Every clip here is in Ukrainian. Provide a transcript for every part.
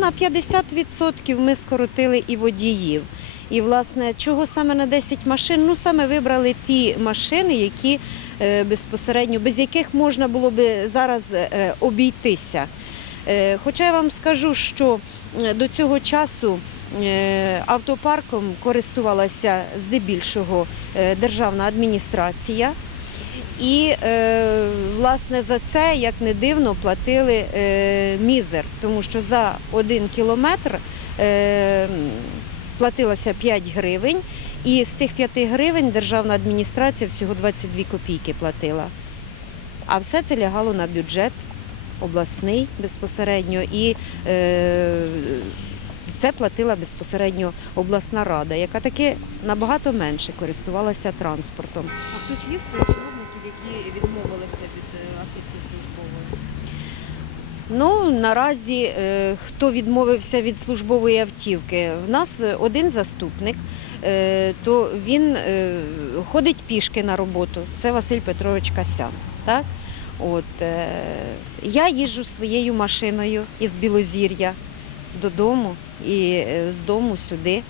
на 50% ми скоротили і водіїв. І, власне, чого саме на 10 машин? Ну, саме вибрали ті машини, які е, безпосередньо, без яких можна було би зараз е, обійтися. Е, Хоча я вам скажу, що до цього часу автопарком користувалася здебільшого державна адміністрація. І е, власне за це, як не дивно, платили е, мізер, тому що за один кілометр е, платилося 5 гривень, і з цих 5 гривень державна адміністрація всього 22 копійки платила. А все це лягало на бюджет обласний безпосередньо, і це платила безпосередньо обласна рада, яка таки набагато менше користувалася транспортом. А хтось чиновників, які відмовилися від е, автівки службової? Ну наразі е, хто відмовився від службової автівки? В нас е, один заступник, то він ходить пішки на роботу. Це Василь Петрович Касян. Так? От, я їжджу своєю машиною із Білозір'я додому і з дому сюди.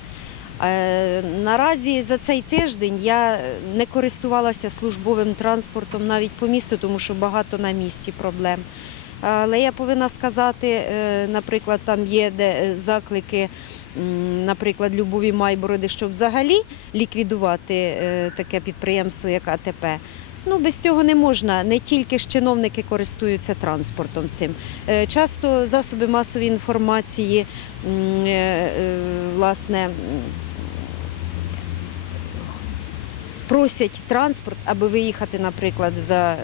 Е, Наразі за цей тиждень я не користувалася службовим транспортом навіть по місту, тому що багато на місці проблем. Але я повинна сказати, е, наприклад, там є де е, заклики, наприклад, Любові Майбороди, щоб взагалі ліквідувати таке підприємство, як АТП. Ну, без цього не можна. Не тільки ж чиновники користуються транспортом цим. Часто засоби масової інформації, власне, просять транспорт, аби виїхати, наприклад, за е,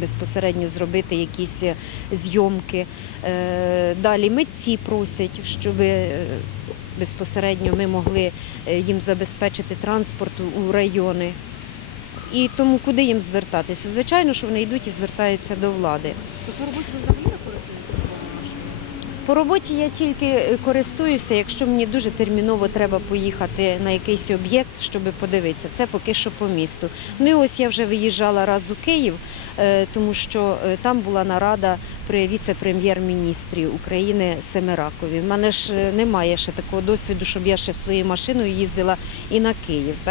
безпосередньо зробити якісь е, зйомки. Е, Далі митці просять, щоб безпосередньо ми могли їм забезпечити транспорт у- райони. І тому куди їм звертатися? Звичайно, що вони йдуть і звертаються до влади. То по роботі ви взагалі не користуєтеся? По роботі я тільки е, користуюся, якщо мені дуже терміново треба поїхати на якийсь об'єкт, щоб подивитися. Це поки що по місту. Ну і ось я вже виїжджала раз у Київ, е, тому що е, там була нарада при віце-прем'єр-міністрі України Семеракові. У мене ж немає ще такого досвіду, щоб я ще своєю машиною їздила і на Київ.